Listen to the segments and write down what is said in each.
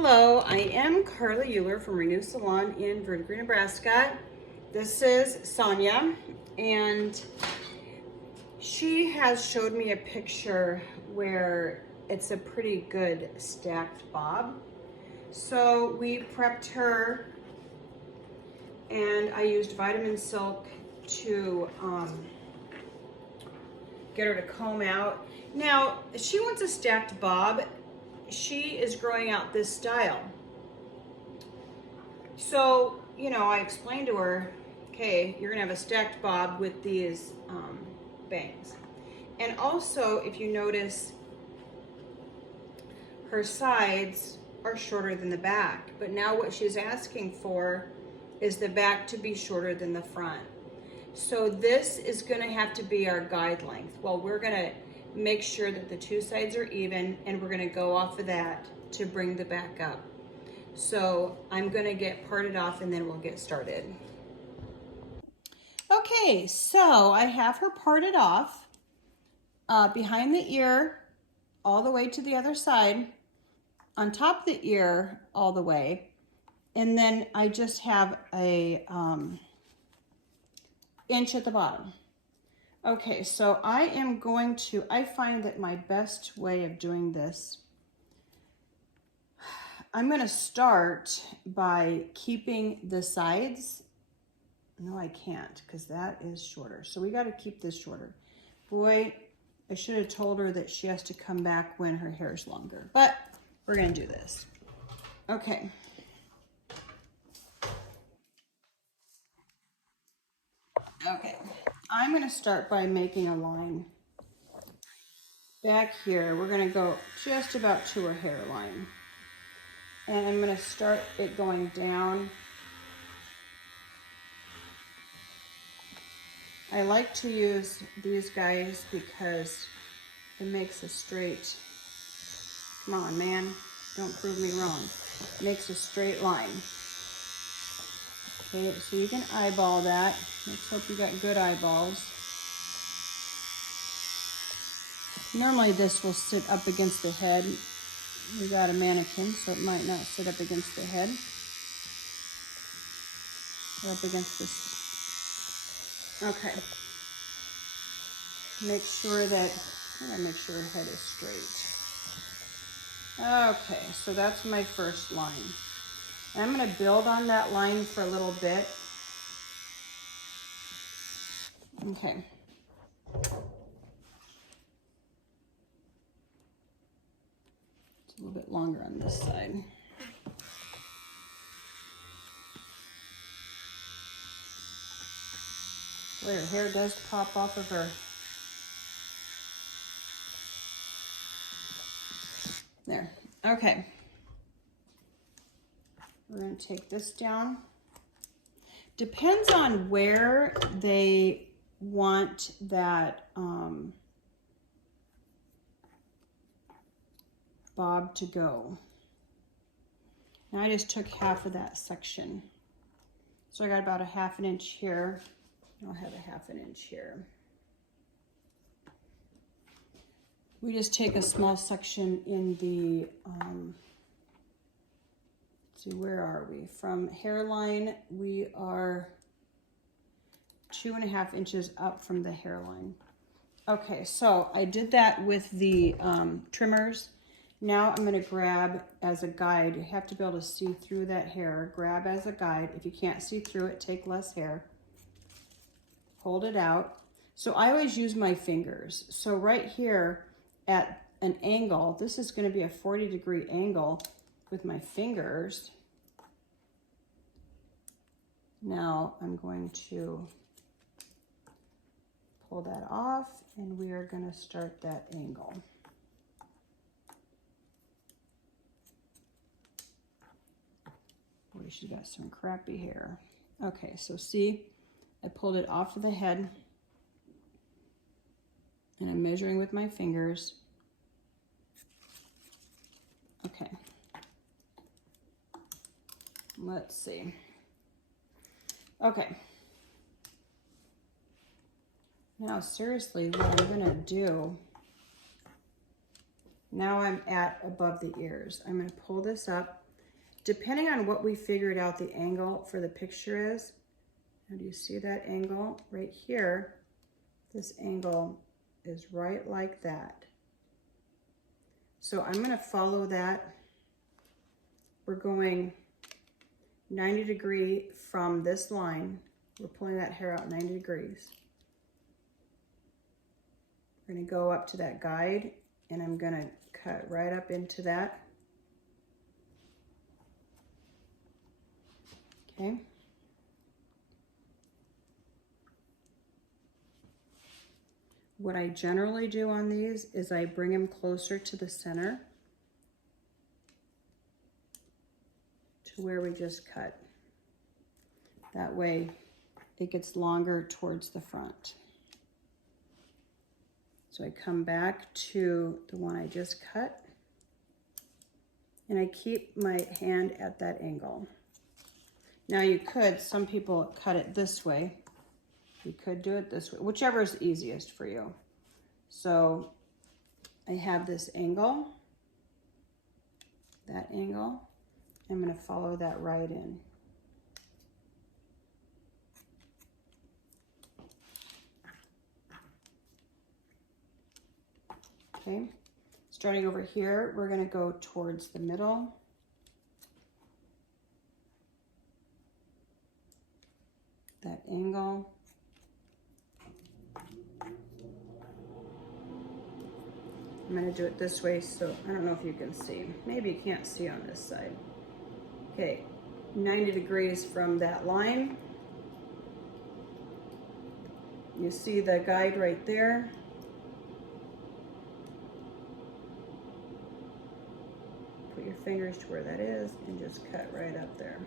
Hello, I am Carla Euler from Renew Salon in Verdigre, Nebraska. This is Sonia, and she has showed me a picture where it's a pretty good stacked bob. So we prepped her, and I used vitamin silk to get her to comb out. Now, she wants a stacked bob. She is growing out this style. So, I explained to her, okay, you're gonna have a stacked bob with these bangs. And also, if you notice, her sides are shorter than the back. But now what she's asking for is the back to be shorter than the front. So this is gonna have to be our guide length. Well, we're gonna make sure that the two sides are even, and we're gonna go off of that to bring the back up. So I'm gonna get parted off and then we'll get started. Okay, so I have her parted off behind the ear all the way to the other side, on top of the ear all the way, and then I just have a inch at the bottom. Okay, so I find that my best way of doing this, I'm gonna start by keeping the sides. No, I can't, because that is shorter. So we gotta keep this shorter. Boy, I should have told her that she has to come back when her hair is longer, but we're gonna do this. Okay. Okay, I'm gonna start by making a line. Back here, we're gonna go just about to her hairline. And I'm gonna start it going down. I like to use these guys because it makes a straight, come on man, don't prove me wrong. It makes a straight line. Okay, so you can eyeball that. Let's hope you got good eyeballs. Normally this will sit up against the head. We got a mannequin, so it might not sit up against the head. Or up against this. Okay. Make sure her head is straight. Okay, so that's my first line. And I'm going to build on that line for a little bit. Okay. It's a little bit longer on this side. Boy, her hair does pop off of her. There. Okay. We're going to take this down. Depends on where they want that bob to go. Now I just took half of that section. So I got about a ½ inch here. I'll have a ½ inch here. We just take a small section in the, let's see, where are we? From hairline, we are 2½ inches up from the hairline. Okay, so I did that with the trimmers. Now I'm gonna grab as a guide. You have to be able to see through that hair. Grab as a guide. If you can't see through it, take less hair. Hold it out. So I always use my fingers. So right here at an angle, this is gonna be a 40-degree angle with my fingers. Now I'm going to pull that off, and we are gonna start that angle. Boy, she's got some crappy hair. Okay, so see, I pulled it off of the head, and I'm measuring with my fingers. Okay. Let's see. Okay. Now, seriously, what I'm gonna do, now I'm at above the ears. I'm gonna pull this up depending on what we figured out the angle for the picture is. Now, do you see that angle right here? This angle is right like that. So I'm going to follow that. We're going 90 degree from this line. We're pulling that hair out 90 degrees. We're going to go up to that guide, and I'm going to cut right up into that. Okay. What I generally do on these is I bring them closer to the center to where we just cut. That way it gets longer towards the front. So I come back to the one I just cut, and I keep my hand at that angle. Now you could, some people cut it this way. You could do it this way, whichever is easiest for you. So I have this angle, that angle. I'm going to follow that right in. Okay, starting over here, we're going to go towards the middle. That angle. I'm going to do it this way, so I don't know if you can see. Maybe you can't see on this side. Okay, 90 degrees from that line. You see the guide right there. Put your fingers to where that is and just cut right up there.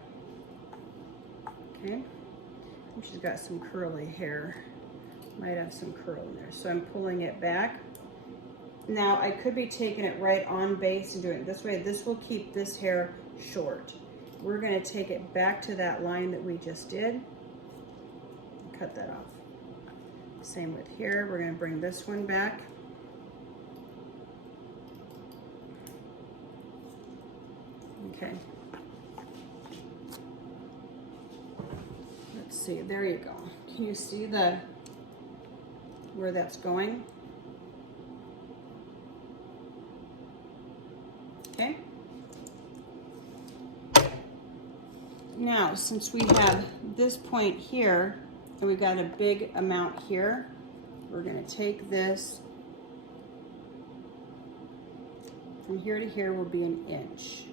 Okay, she's got some curly hair. Might have some curl in there. So I'm pulling it back. Now I could be taking it right on base and doing it this way. This will keep this hair short. We're going to take it back to that line that we just did. Cut that off. Same with here. We're going to bring this one back. Okay. Let's see. There you go. Can you see where that's going? Okay. Now, since we have this point here, and we've got a big amount here, we're going to take this, from here to here will be an inch.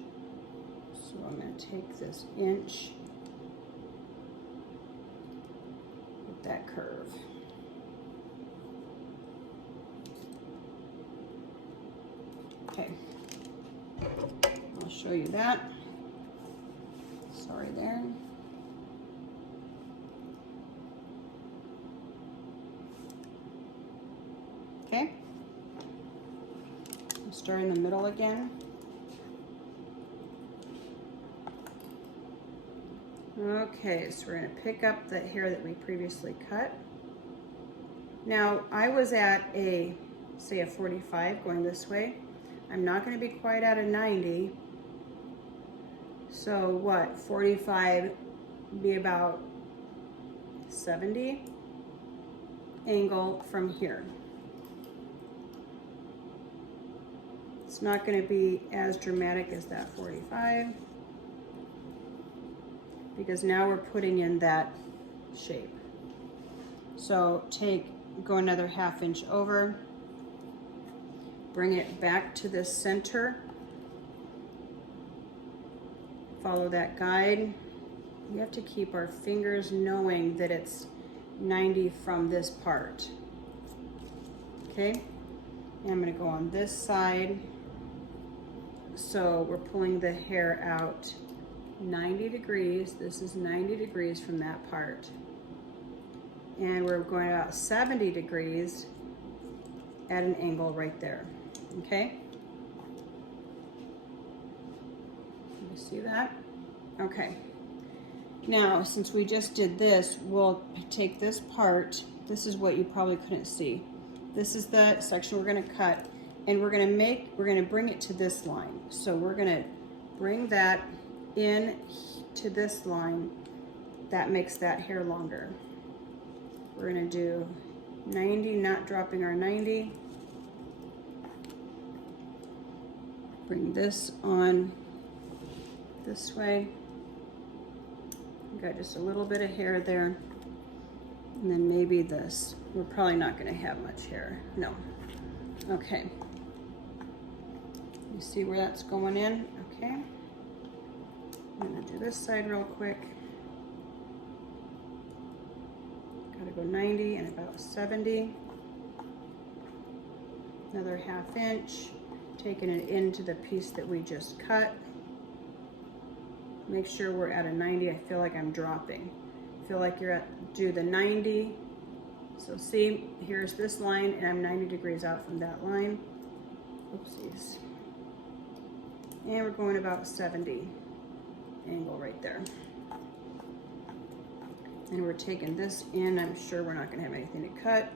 So I'm going to take this inch with that curve. Okay. I'll show you that. Sorry there. Okay. I'll start in the middle again. Okay, so we're going to pick up the hair that we previously cut. Now, I was at say a 45 going this way. I'm not going to be quite at a 90. So what, 45 be about 70 angle from here. It's not going to be as dramatic as that 45 because now we're putting in that shape. So go another ½ inch over, bring it back to the center. Follow that guide. We have to keep our fingers knowing that it's 90 from this part. Okay, and I'm going to go on this side. So we're pulling the hair out 90 degrees. This is 90 degrees from that part. And we're going about 70 degrees at an angle right there. Okay? You see that? Okay. Now, since we just did this, we'll take this part. This is what you probably couldn't see. This is the section we're going to cut, and we're going to bring it to this line. So we're going to bring that in to this line, that makes that hair longer. We're gonna do 90, not dropping our 90. Bring this on this way. Got just a little bit of hair there. And then maybe this. We're probably not gonna have much hair, no. Okay. You see where that's going in? Okay. I'm gonna do this side real quick. Gotta go 90 and about 70. Another 1/2 inch. Taking it into the piece that we just cut. Make sure we're at a 90. I feel like I'm dropping. Feel like you're at, do the 90. So see, here's this line and I'm 90 degrees out from that line. Oopsies. And we're going about 70 angle right there. And we're taking this in. I'm sure we're not gonna have anything to cut.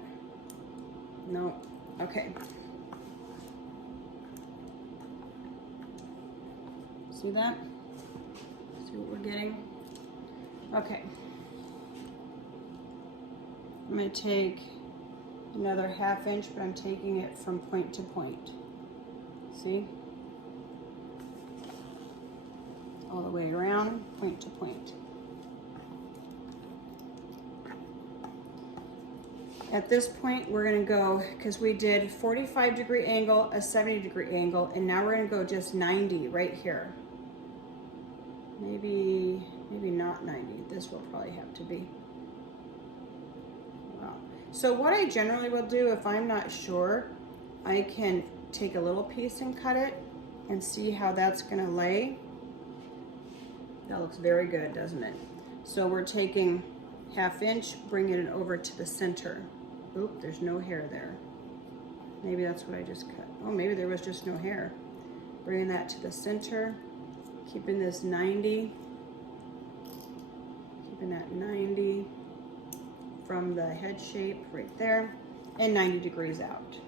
No, okay. See that? See what we're getting? Okay. I'm going to take another 1/2 inch, but I'm taking it from point to point. See? All the way around, point to point. At this point, we're going to go, because we did 45-degree angle, a 70-degree angle, and now we're going to go just 90 right here. Maybe not 90. This will probably have to be. Wow. So what I generally will do, if I'm not sure, I can take a little piece and cut it and see how that's gonna lay. That looks very good, doesn't it? So we're taking 1/2 inch, bringing it over to the center. Oop, there's no hair there. Maybe that's what I just cut. Oh, maybe there was just no hair. Bringing that to the center. Keeping this 90, keeping that 90 from the head shape right there, and 90 degrees out.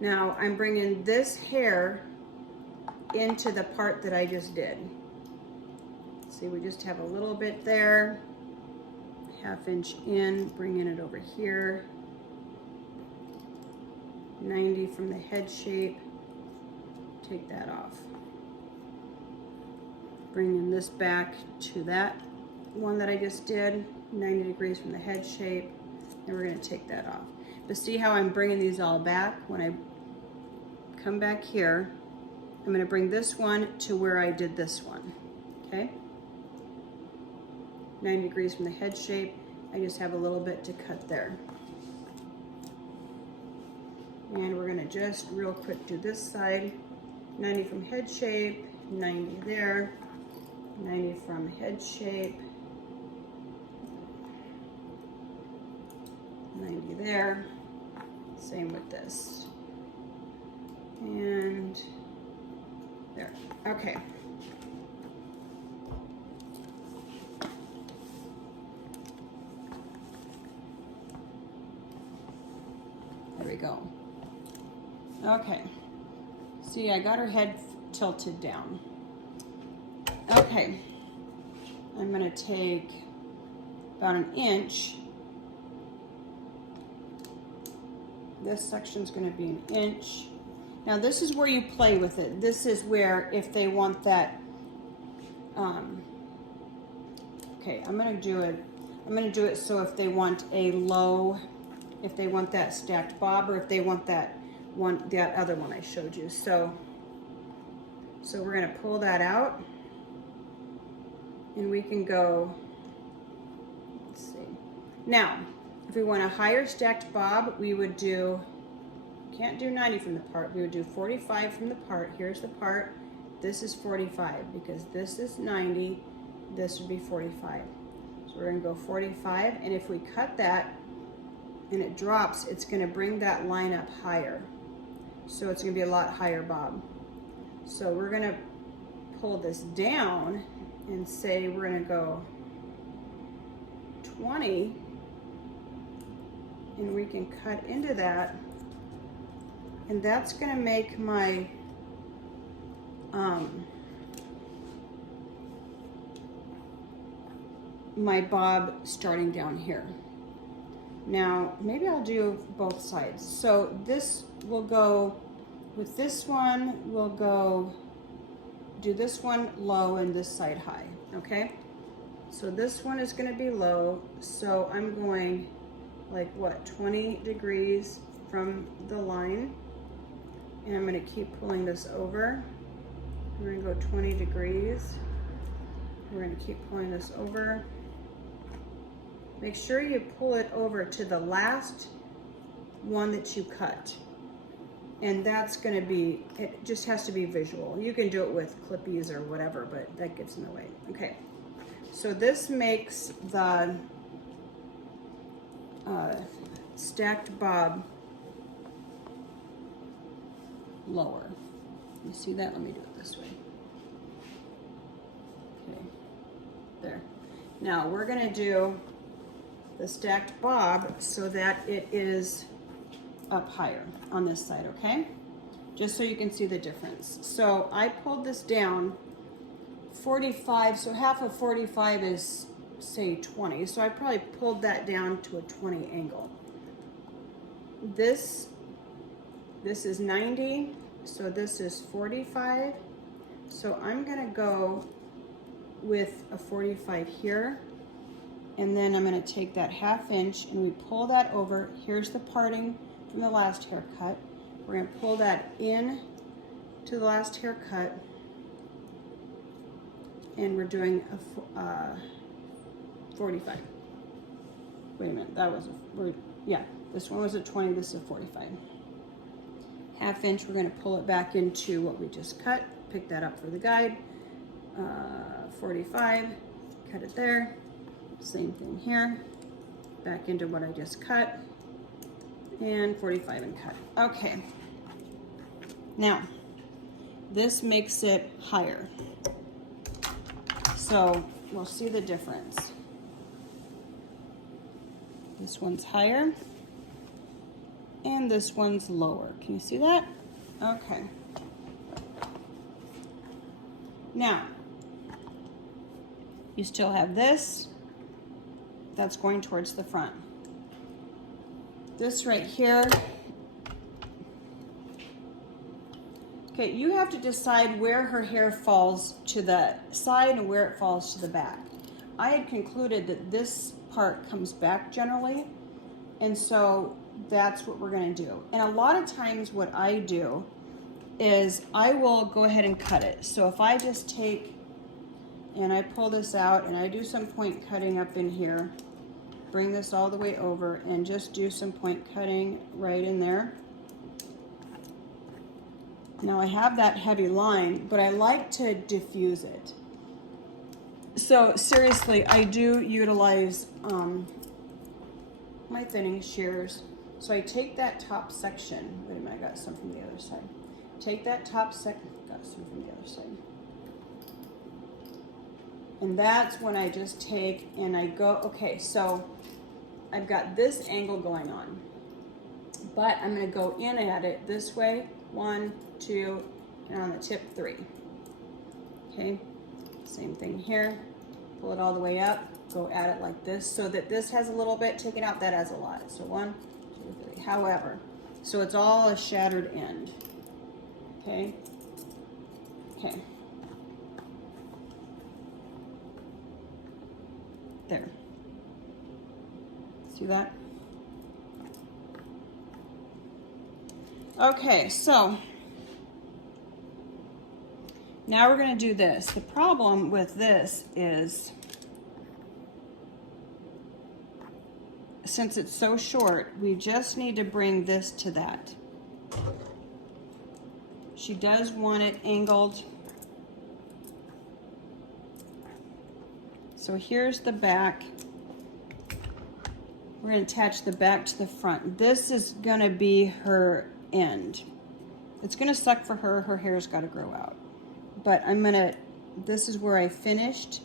Now I'm bringing this hair into the part that I just did. See, we just have a little bit there, 1/2 inch in, bringing it over here, 90 from the head shape, take that off. Bringing this back to that one that I just did, 90 degrees from the head shape, and we're going to take that off. But see how I'm bringing these all back? When I come back here, I'm going to bring this one to where I did this one, okay? 90 degrees from the head shape. I just have a little bit to cut there. And we're going to just real quick do this side, 90 from head shape, 90 there. 90 from head shape, 90 there, same with this, and there, okay. There we go. Okay, see, I got her head tilted down. Okay, I'm going to take about 1 inch. This section's going to be 1 inch. Now this is where you play with it. This is where if they want that, okay, I'm going to do it so if they want a low, if they want that stacked bob, or if they want that one, that other one I showed you. So we're going to pull that out. And we can go, let's see. Now, if we want a higher stacked bob, we would do, can't do 90 from the part, we would do 45 from the part. Here's the part, this is 45, because this is 90, this would be 45. So we're gonna go 45, and if we cut that and it drops, it's gonna bring that line up higher. So it's gonna be a lot higher bob. So we're gonna pull this down and say we're gonna go 20, and we can cut into that, and that's gonna make my my bob starting down here. Now, maybe I'll do both sides. So this will go, with this one, we'll go, do this one low and this side high, okay? So this one is gonna be low, so I'm going like what, 20 degrees from the line, and I'm gonna keep pulling this over. We're gonna go 20 degrees. We're gonna keep pulling this over. Make sure you pull it over to the last one that you cut. And that's gonna be, it just has to be visual. You can do it with clippies or whatever, but that gets in the way. Okay, so this makes the stacked bob lower. You see that? Let me do it this way. Okay, there. Now we're gonna do the stacked bob so that it is up higher on this side, okay? Just so you can see the difference. So I pulled this down 45, so half of 45 is say 20. So I probably pulled that down to a 20 angle. This is 90, so this is 45. So I'm gonna go with a 45 here. And then I'm gonna take that 1/2 inch and we pull that over. Here's the parting from the last haircut. We're gonna pull that in to the last haircut, and we're doing a 45. Wait a minute, that was yeah, this one was a 20, this is a 45. 1/2 inch, we're gonna pull it back into what we just cut, pick that up for the guide. 45, cut it there. Same thing here, back into what I just cut, and 45 and cut. Okay, now this makes it higher, so we'll see the difference. This one's higher and this one's lower. Can you see that? Okay, now you still have this that's going towards the front. This right here, okay, you have to decide where her hair falls to the side and where it falls to the back. I had concluded that this part comes back generally, and so that's what we're gonna do. And a lot of times what I do is I will go ahead and cut it. So if I just take and I pull this out and I do some point cutting up in here, bring this all the way over and just do some point cutting right in there. Now I have that heavy line, but I like to diffuse it. So seriously, I do utilize my thinning shears. So I take that top section, wait a minute, I got some from the other side. Take that top section, got some from the other side. And that's when I just take and I go, okay, so I've got this angle going on, but I'm gonna go in at it this way, 1, 2, and on the tip 3. Okay, same thing here, pull it all the way up, go at it like this, so that this has a little bit taken out, that has a lot. So 1, 2, 3, however, so it's all a shattered end. Okay, okay. There. See that? Okay, so now we're going to do this. The problem with this is, since it's so short, we just need to bring this to that. She does want it angled. So here's the back. We're going to attach the back to the front. This is going to be her end. It's going to suck for her. Her hair's got to grow out. But I'm going to, this is where I finished.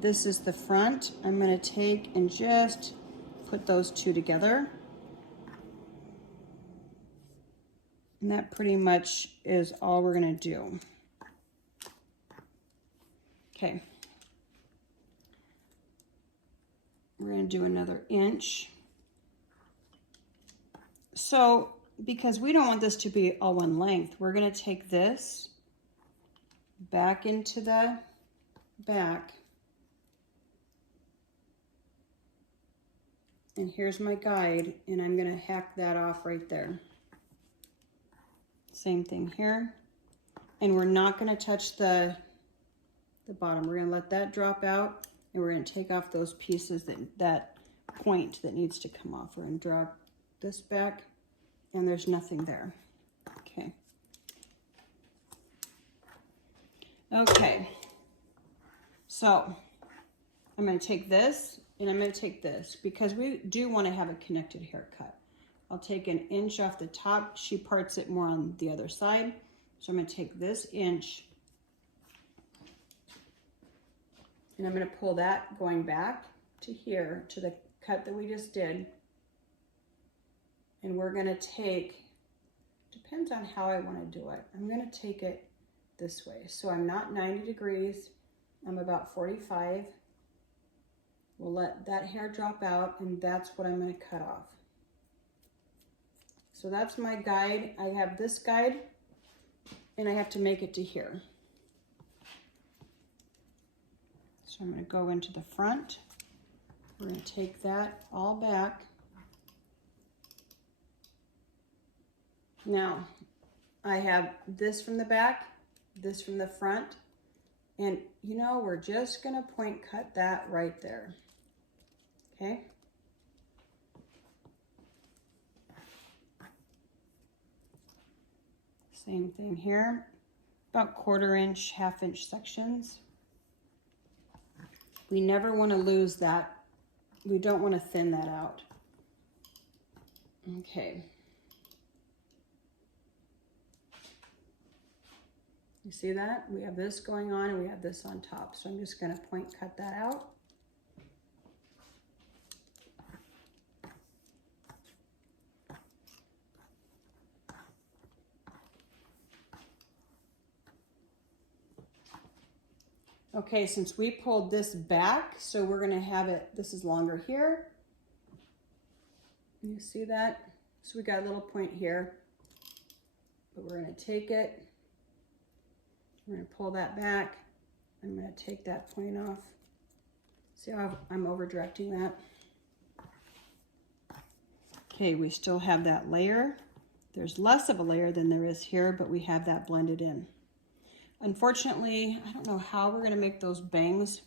This is the front. I'm going to take and just put those two together. And that pretty much is all we're going to do. Okay. We're going to do another inch. So because we don't want this to be all one length, we're going to take this back into the back. And here's my guide, and I'm going to hack that off right there. Same thing here. And we're not going to touch the bottom. We're going to let that drop out, and we're going to take off those pieces, that point that needs to come off. We're going to drop this back, and there's nothing there. Okay. Okay. So I'm going to take this, and I'm going to take this, because we do want to have a connected haircut. I'll take an inch off the top. She parts it more on the other side. So I'm going to take this inch, and I'm going to pull that going back to here, to the cut that we just did. And we're going to take, depends on how I want to do it. I'm going to take it this way. So I'm not 90 degrees. I'm about 45. We'll let that hair drop out, and that's what I'm going to cut off. So that's my guide. I have this guide, and I have to make it to here. So I'm going to go into the front. We're going to take that all back. Now, I have this from the back, this from the front, and you know, we're just going to point cut that right there. Okay? Same thing here, about 1/4 inch, 1/2 inch sections. We never want to lose that. We don't want to thin that out. Okay. You see that? We have this going on, and we have this on top. So I'm just going to point cut that out. Okay, since we pulled this back, so we're going to have it, this is longer here. You see that? So we got a little point here, but we're going to take it. We're going to pull that back. I'm going to take that point off. See how I'm over directing that? Okay, we still have that layer. There's less of a layer than there is here, but we have that blended in. Unfortunately, I don't know how we're going to make those bangs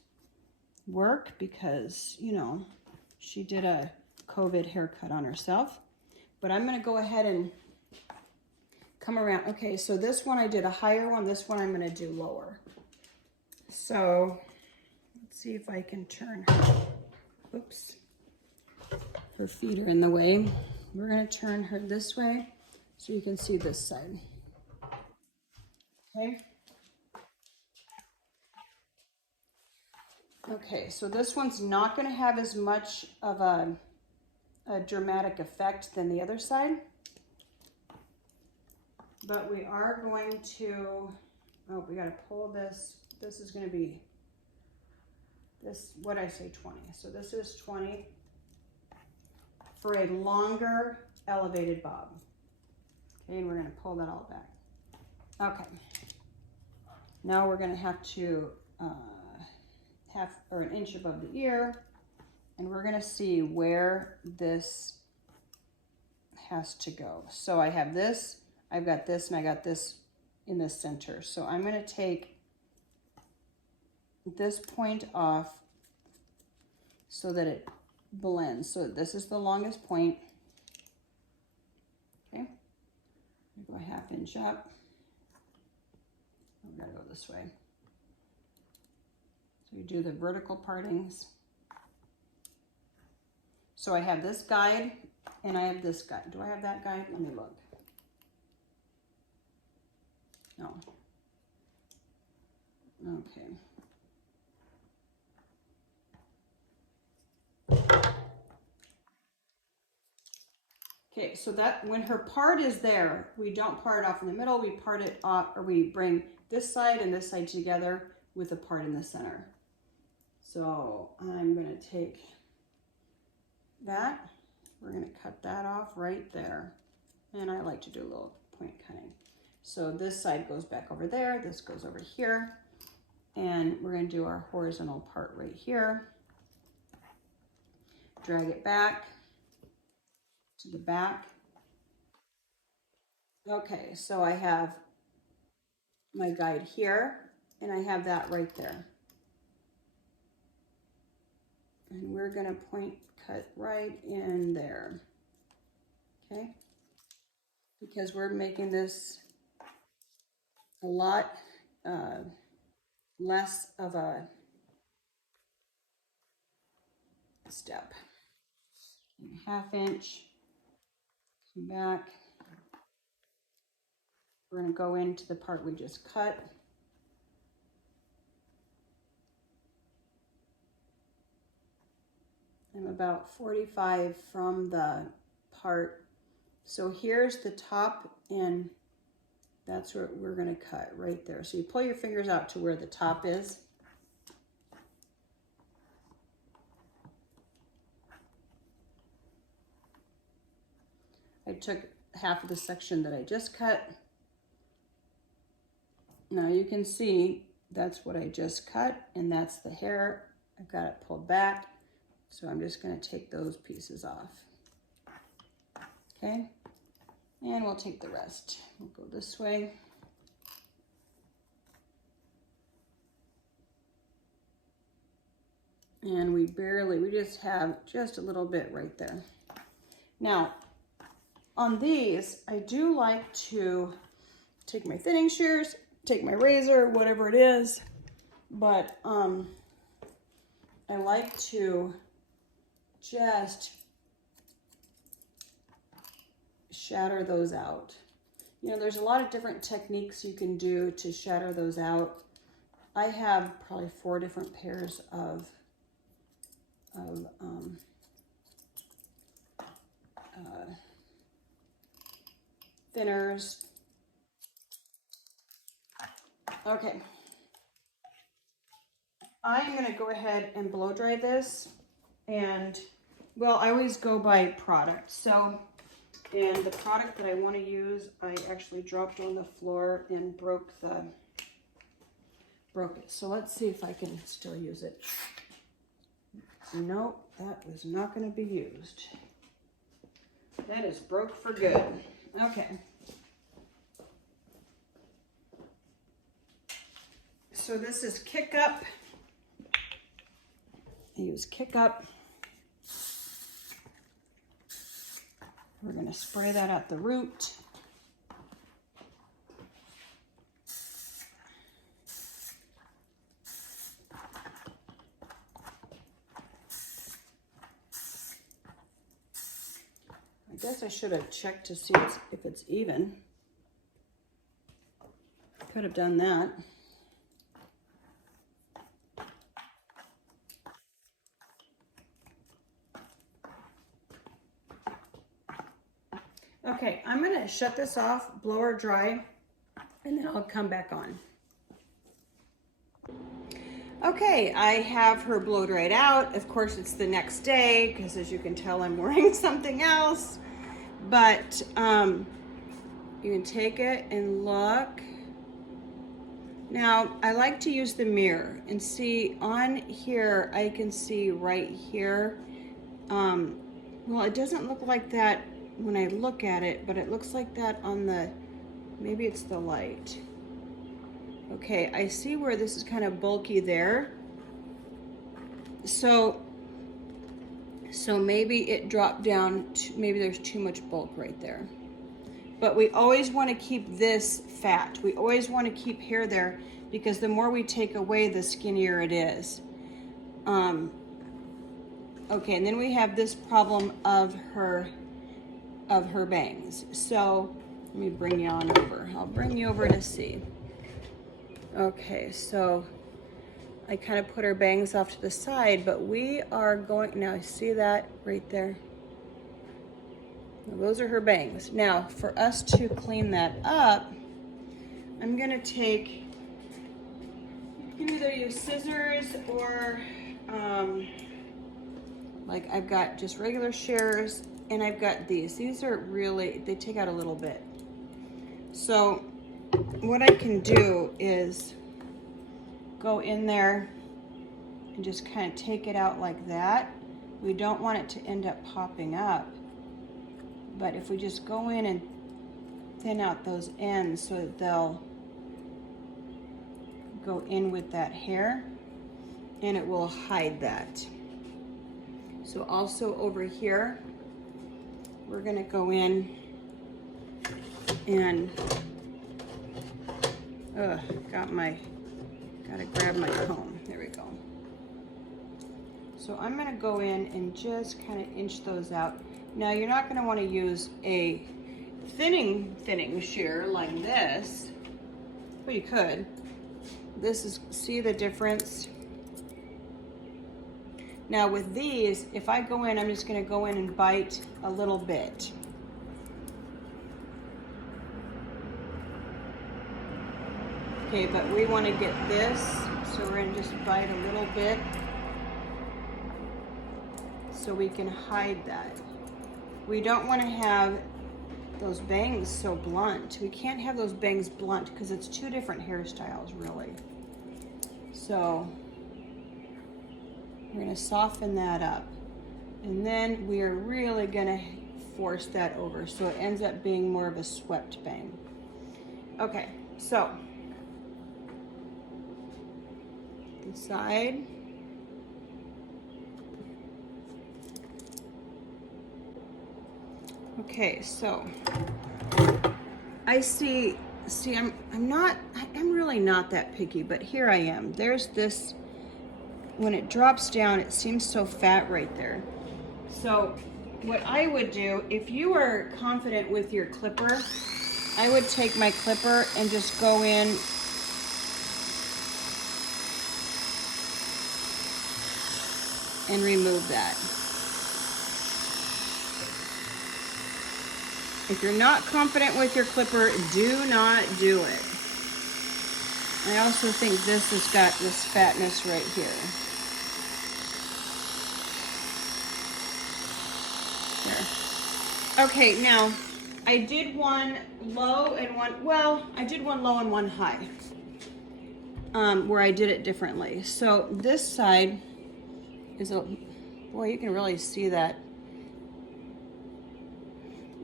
work, because, you know, she did a COVID haircut on herself. But I'm going to go ahead and come around. Okay, so this one I did a higher one. This one I'm going to do lower. So let's see if I can turn her. Oops. Her feet are in the way. We're going to turn her this way so you can see this side. Okay. Okay, so this one's not going to have as much of a dramatic effect than the other side. But we are going to, oh, we got to pull this. This is going to be, this, what did I say, 20. So this is 20 for a longer elevated bob. Okay, and we're going to pull that all back. Okay. Now we're going to have to, 1/2 or 1 inch above the ear, and we're going to see where this has to go. So I have this, I've got this, and I got this in the center. So I'm going to take this point off so that it blends. So this is the longest point. Okay, go 1/2 inch up. I've got to go this way. So we do the vertical partings. So I have this guide, and I have this guide. Do I have that guide? Let me look. No. Okay. Okay, so that when her part is there, we don't part it off in the middle, we part it off, or we bring this side and this side together with a part in the center. So I'm going to take that. We're going to cut that off right there. And I like to do a little point cutting. So this side goes back over there, this goes over here. And we're going to do our horizontal part right here. Drag it back to the back. Okay, so I have my guide here, and I have that right there. And we're going to point cut right in there. Okay? Because we're making this a lot less of a step. 1/2 inch, come back. We're going to go into the part we just cut. I'm about 45 from the part. So here's the top, and that's where we're going to cut right there. So you pull your fingers out to where the top is. I took half of the section that I just cut. Now you can see that's what I just cut, and that's the hair. I've got it pulled back, so I'm just going to take those pieces off. Okay, and we'll take the rest. We'll go this way. And we just have just a little bit right there. Now, on these, I do like to take my thinning shears, take my razor, whatever it is, but I like to just shatter those out. You know, there's a lot of different techniques you can do to shatter those out. I have probably 4 different pairs of thinners. Okay, I'm going to go ahead and blow dry this, and well, I always go by product. So, and the product that I want to use, I actually dropped on the floor and broke it. So let's see if I can still use it. Nope, that was not going to be used. That is broke for good. Okay. So this is Kick Up. I use Kick Up. We're going to spray that at the root. I guess I should have checked to see if it's even. Could have done that. Okay, I'm going to shut this off, blow her dry, and then I'll come back on. Okay, I have her blow dried out. Of course, it's the next day because, as you can tell, I'm wearing something else. But you can take it and look. Now, I like to use the mirror and see on here, I can see right here. Well, it doesn't look like that when I look at it, but it looks like that on the, maybe it's the light. Okay, I see where this is kind of bulky there. So maybe it dropped down, maybe there's too much bulk right there. But we always want to keep this fat. We always want to keep hair there because the more we take away, the skinnier it is. Okay, and then we have this problem of her bangs. So let me bring you on over. I'll bring you over to see. Okay, so I kind of put her bangs off to the side, but we are going, now see that right there? Now, those are her bangs. Now, for us to clean that up, I'm gonna take, you can either use scissors or Like I've got just regular shears and I've got these. These are really, they take out a little bit. So what I can do is go in there and just kind of take it out like that. We don't want it to end up popping up. But if we just go in and thin out those ends so that they'll go in with that hair, and it will hide that. So also over here, we're gonna go in and, gotta grab my comb. There we go. So I'm gonna go in and just kind of inch those out. Now you're not gonna wanna use a thinning shear like this, but you could. This is, see the difference? Now with these, if I go in, I'm just gonna go in and bite a little bit. Okay, but we wanna get this, so we're gonna just bite a little bit so we can hide that. We don't wanna have those bangs so blunt. We can't have those bangs blunt because it's two different hairstyles really. So we're gonna soften that up. And then we are really gonna force that over so it ends up being more of a swept bang. Okay, so the side. Okay, so I see, I'm really not that picky, but here I am. There's this, when it drops down, it seems so fat right there. So what I would do, if you are confident with your clipper, I would take my clipper and just go in and remove that. If you're not confident with your clipper, do not do it. I also think this has got this fatness right here. There. Okay, now I did one low and one, well, I did one low and one high, where I did it differently. So this side is a, boy, you can really see that.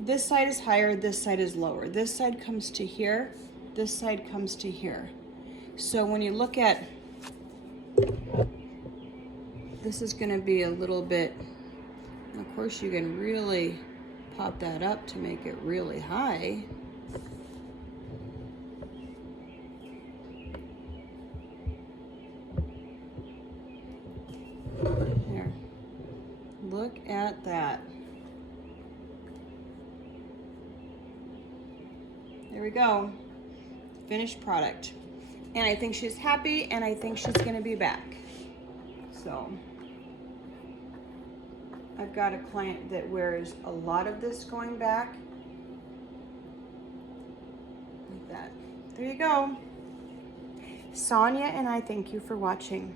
This side is higher, this side is lower. This side comes to here, this side comes to here. So when you look at, this is gonna be a little bit, of course you can really pop that up to make it really high. There, look at that. There we go, finished product. And I think she's happy and I think she's gonna be back. So, I've got a client that wears a lot of this going back. Like that. There you go. Sonia and I thank you for watching.